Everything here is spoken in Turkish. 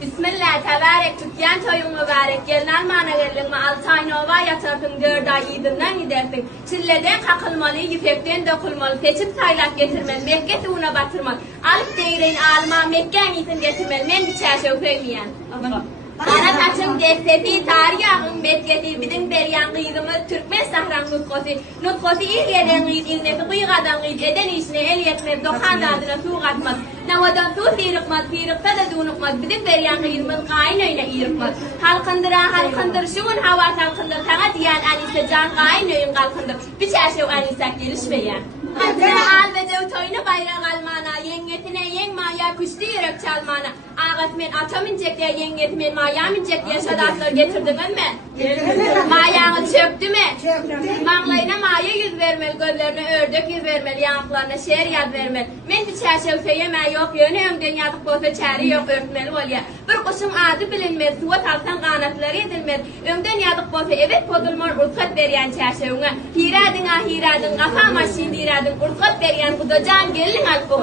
Bismillah tebarek tutyan toyun mübarek gelin almana gelin ma 6 ay nova yatarpın 4 ay idinden gidersin. Çilleden kakılmalı, yifekten dökülmalı, seçip saylak getirmeli, Mekke tuğuna batırmalı. Alıp değirin alma, Mekke'nin itin getirmeli, men bir çerşev köymeyen. Bana taçım destefi tarihağın betketi bidin beryan kıydımız Türkmen sahran nutkosi. Nutkosi ilgeden kıyd ilneti kıygadan kıyd eden işine el yetmez dokhan dadına tuğ atmaz. Navadan tuğ sirikmaz, sirikta da dunukmaz bidin beryan kıydımız kayın öyne irikmaz. Halkındıra halkındır şuun havas halkındır sana diyen anise can kayın öyün kalkındır. Bir çerşev anisak gelişmeyen. Hazıra al ve dev toyunu bayrak almana, yengetine yen maya kuşlu yürek çalmana. Ağatmen atam inecekler, yengetmen maya inecekler, şadatlar getirdin mi? Mayanı çöktü mü? Mağlayına maya yüz vermeli, gözlerine ördek yüz vermeli, yanaklarına şehriyat vermeli. Men bir çerşev söyleme yok, yönü ömden yadık bolsa çeri yok, örtmeli ol ya. Bir kuşun adı bilinmez, suvat alsan kanatları edilmez. Ömden yadık bolsa evet podulmur, urkat veriyen çerşevine. Hiradın, kafa maşin hiradın, urkat veriyen kudacan gelin al